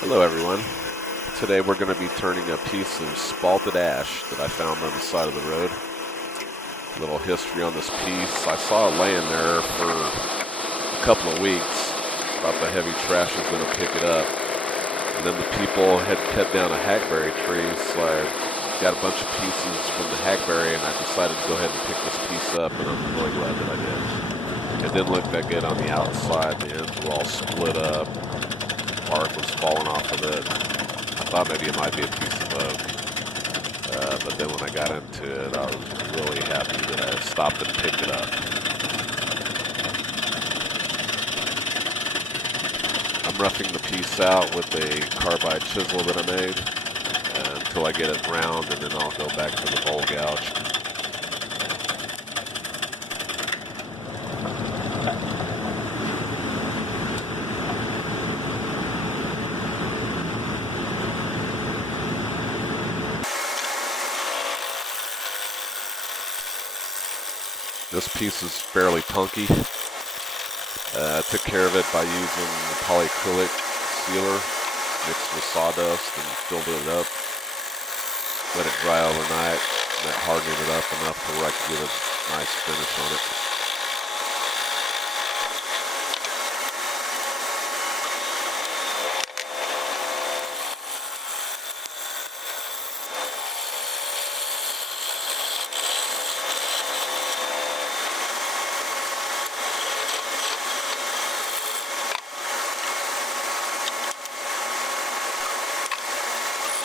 Hello everyone. Today we're going to be turning a piece of spalted ash that I found on the side of the road. A little history on this piece. I saw it laying there for a couple of weeks. Thought the heavy trash was going to pick it up. And then the people had cut down a hackberry tree, so I got a bunch of pieces from the hackberry and I decided to go ahead and pick this piece up, and I'm really glad that I did. It didn't look that good on the outside. The ends were all split up. Bark was falling off of it. I thought maybe it might be a piece of oak. But then when I got into it, I was really happy that I stopped and picked it up. I'm roughing the piece out with a carbide chisel that I made until I get it round, and then I'll go back to the bowl gouge. This piece is fairly punky. I took care of it by using polyacrylic sealer mixed with sawdust and filled it up. Let it dry overnight, and that hardened it up enough to where I could get a nice finish on it.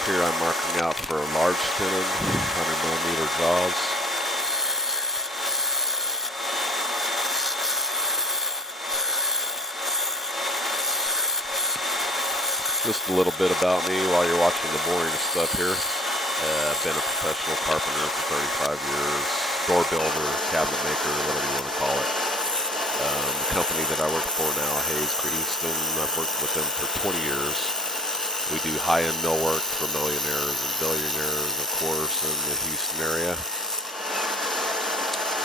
Here I'm marking out for a large tenon, 100mm jaws. Just a little bit about me while you're watching the boring stuff here. I've been a professional carpenter for 35 years, door builder, cabinet maker, whatever you want to call it. The company that I work for now, Hayes Houston, I've worked with them for 20 years. We do high-end millwork for millionaires and billionaires, of course, in the Houston area.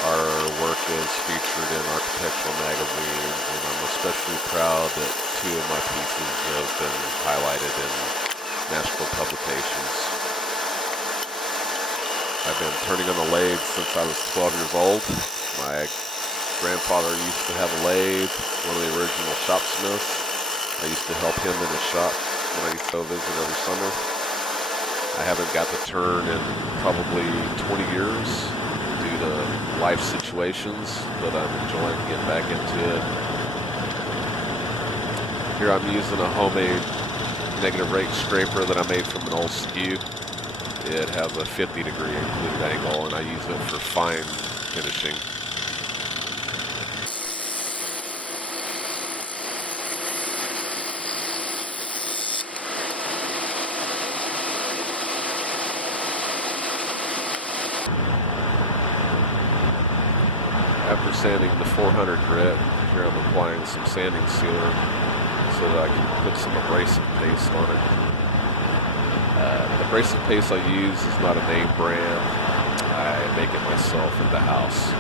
Our work is featured in architectural magazines, and I'm especially proud that 2 of my pieces have been highlighted in national publications. I've been turning on the lathe since I was 12 years old. My grandfather used to have a lathe, one of the original shopsmiths. I used to help him in his shop when I used to go visit every summer. I haven't got to turn in probably 20 years due to life situations, but I'm enjoying getting back into it. Here I'm using a homemade negative rake scraper that I made from an old skew. It has a 50-degree included angle, and I use it for fine finishing. After sanding the 400 grit, here I'm applying some sanding sealer so that I can put some abrasive paste on it. The abrasive paste I use is not a name brand. I make it myself at the house.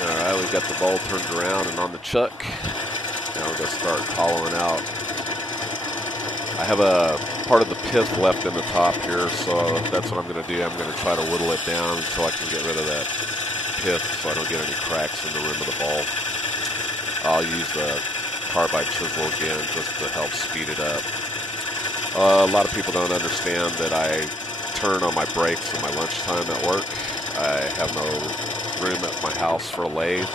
Alright, we've got the bowl turned around and on the chuck. Now we're going to start hollowing out. I have a part of the pith left in the top here, so that's what I'm going to do. I'm going to try to whittle it down until I can get rid of that pith so I don't get any cracks in the rim of the bowl. I'll use the carbide chisel again just to help speed it up. A lot of people don't understand that I turn on my brakes in my lunchtime at work. I have no room at my house for a lathe,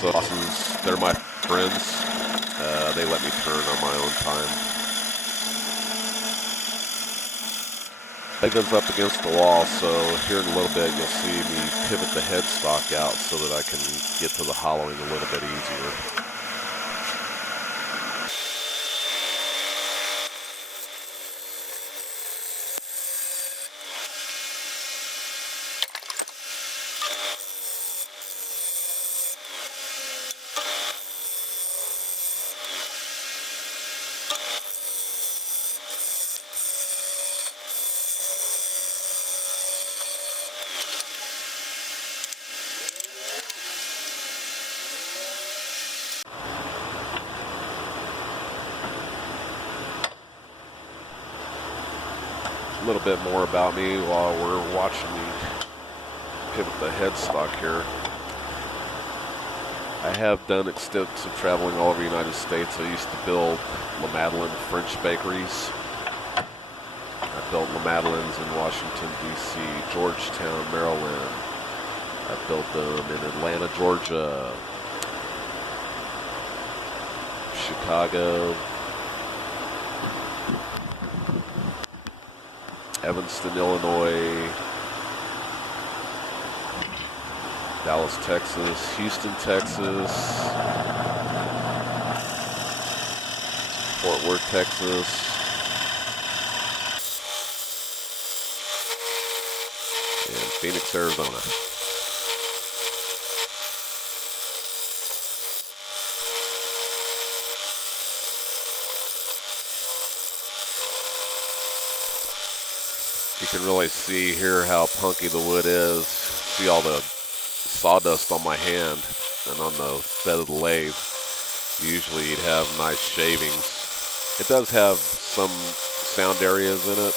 so since they're my friends, they let me turn on my own time. Lay those up against the wall, so here in a little bit you'll see me pivot the headstock out so that I can get to the hollowing a little bit easier. A little bit more about me while we're watching me pivot the headstock here. I have done extensive traveling all over the United States. I used to build La Madeleine French bakeries. I built La Madeleines in Washington, D.C., Georgetown, Maryland. I built them in Atlanta, Georgia, Chicago, Evanston, Illinois, Dallas, Texas, Houston, Texas, Fort Worth, Texas, and Phoenix, Arizona. You can really see here how punky the wood is. See all the sawdust on my hand and on the bed of the lathe. Usually you'd have nice shavings. It does have some sound areas in it,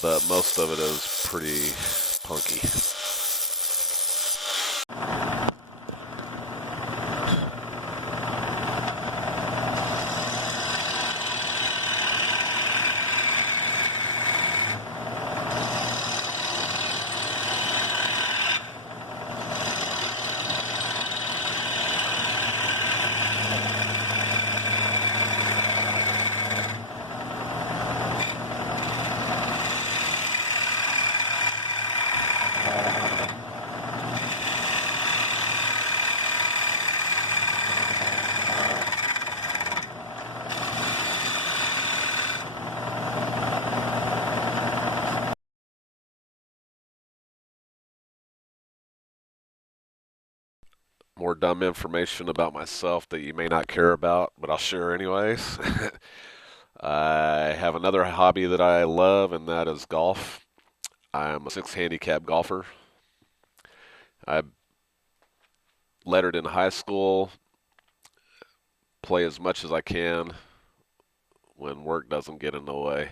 but most of it is pretty punky. More dumb information about myself that you may not care about, but I'll share anyways. I have another hobby that I love, and that is golf. I'm a 6 handicap golfer. I lettered in high school, play as much as I can when work doesn't get in the way.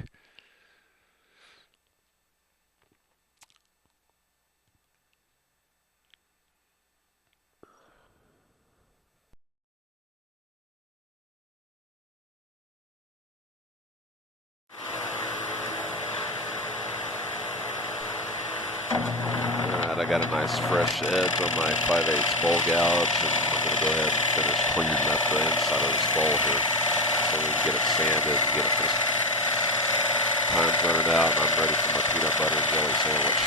Alright, I got a nice fresh edge on my 5/8 bowl gouge, and I'm going to go ahead and finish cleaning up the inside of this bowl here so we can get it sanded and get it finished. Time's running out, and I'm ready for my peanut butter and jelly sandwich.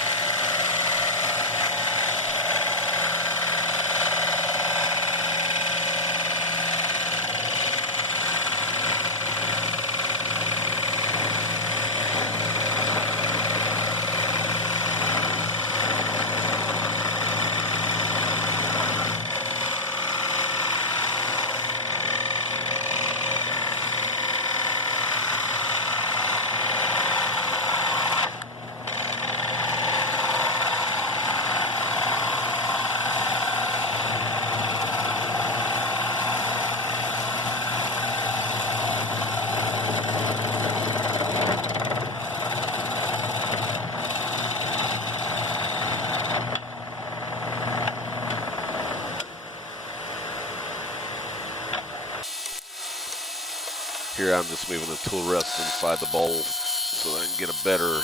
Here I'm just moving the tool rest inside the bowl so that I can get a better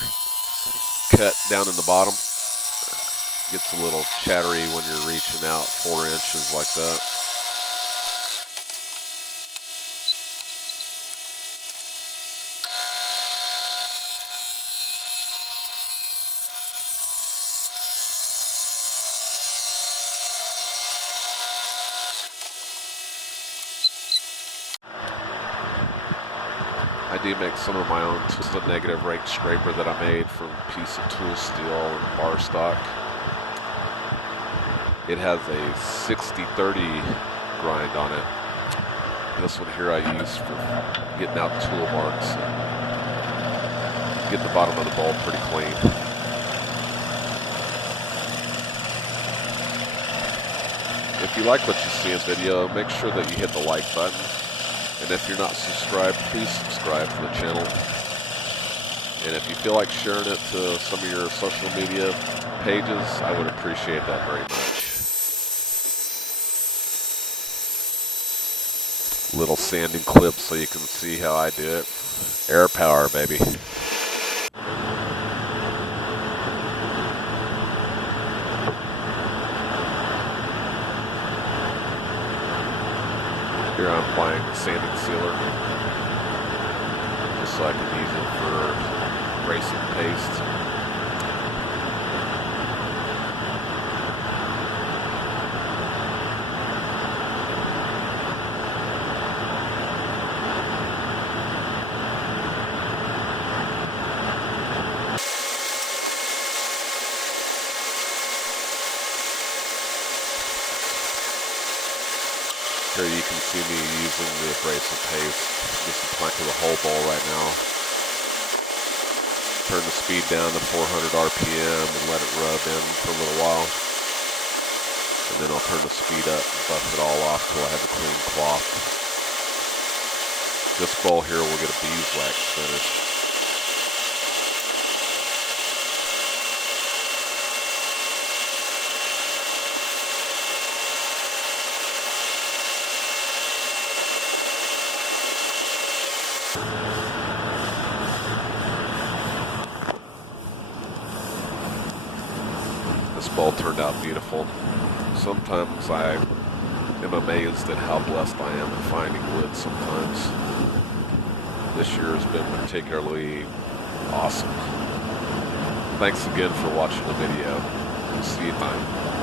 cut down in the bottom. Gets a little chattery when you're reaching out 4 inches like that. do make some of my own. This is a negative rake scraper that I made from a piece of tool steel and bar stock. It has a 60-30 grind on it. This one here I use for getting out tool marks and getting the bottom of the bowl pretty clean. If you like what you see in this video, make sure that you hit the like button. And if you're not subscribed, please subscribe to the channel. And if you feel like sharing it to some of your social media pages, I would appreciate that very much. Little sanding clip so you can see how I do it. Air power, baby. Here I'm applying sanding sealer just so I can use it for racing paste. Here you can see me using the abrasive paste. Just applying to the whole bowl right now. Turn the speed down to 400 RPM and let it rub in for a little while. And then I'll turn the speed up and buff it all off till I have a clean cloth. This bowl here will get a beeswax finish. This bowl turned out beautiful. Sometimes I am amazed at how blessed I am at finding wood sometimes. This year has been particularly awesome. Thanks again for watching the video. See you next time.